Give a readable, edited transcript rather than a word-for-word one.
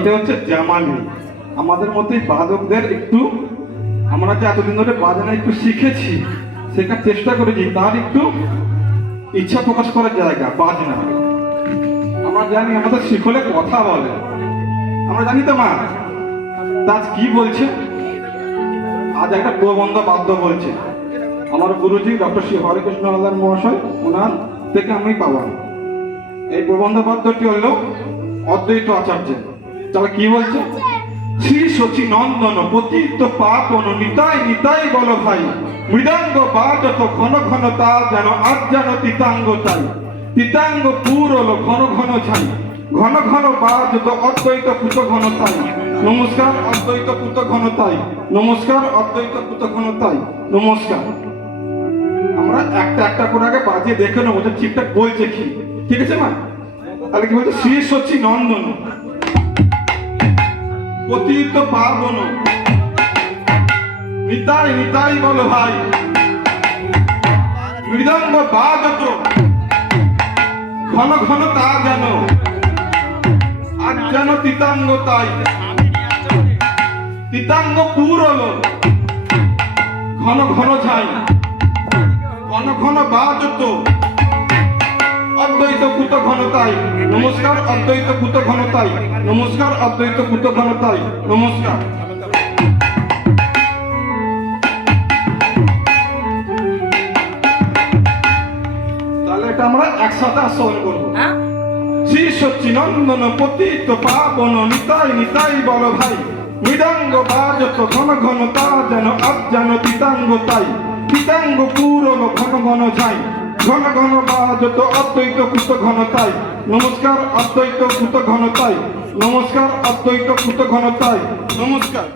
এটা হচ্ছে জামালি। আমাদের মতোই বাদকদের একটু, আমরা যে এতদিন ধরে বাজানা একটু শিখেছি, শেখার চেষ্টা করেছি, তার একটু ইচ্ছা প্রকাশ করার জায়গা বাজনা। আমরা জানি আমাদের শিখলে কথা বলে, আমরা জানি তো মা। আজ কি বলছে? আজ একটা প্রবন্ধ বাদ্য বলছে। আমার গুরুজি ডক্টর শ্রী হরেকৃষ্ণ হালদার মহাশয়, ওনার থেকে আমি পাওয়া এই প্রবন্ধ বাদ্যটি হলো অদ্বৈত আচার্য। তাহলে কি বলছে? শ্রী শচী নন্দন পতিত পাপন নিতাই নিতাই বল ভাই, মৃদাঙ্গ বাজত ঘন ঘন তা যেন আজ যেন তিতাঙ্গ তাই, তিতাঙ্গ পুর হলো ঘন ঘন ছাই, ঘন ঘন বাজত অদ্বৈত পুত ঘন তাই। নমস্কার অদ্বৈত পুত ঘন তাই, নমস্কার অদ্বৈত পুত ঘন তাই, নমস্কার। আমরা একটা একটা করে আগে বাজিয়ে দেখে নেবো যে ঠিকঠাক বলছে কি। ঠিক আছে মা? তাহলে কি বলছে? শ্রী শচী নন্দন পতিত পাবন নিতাই নিতাই বল ভাই, মৃদঙ্গ বাজত ঘন ঘন তা যেন আজ যেন তিতাঙ্গ তাই, তিতাঙ্গ পুর হলো ঘন ঘন ছাই, ঘন ঘন বাজত অদ্বৈত কুত ঘনতাই। নমস্কার অদ্বৈত কুত ঘনতাই, নমস্কার অদ্বৈত কুত ঘনতাই, নমস্কার। তাহলে এটা আমরা একসাথে আস্বাদন করবো। শ্রী সচ্চিনন্দন পতিত পাবন নিতাই নিতাই বল ভাই, মৃদঙ্গ বাজত ঘন ঘন তা যেন আজ যেন তিতাঙ্গ তাই, তিতাঙ্গ পুরল ঘন ঘন ছাই, ঘন ঘন বাজত অদ্বৈত কুত ঘন তাই। নমস্কার অদ্বৈত কুত ঘন তাই, নমস্কার অদ্বৈত কুত ঘন তাই, নমস্কার।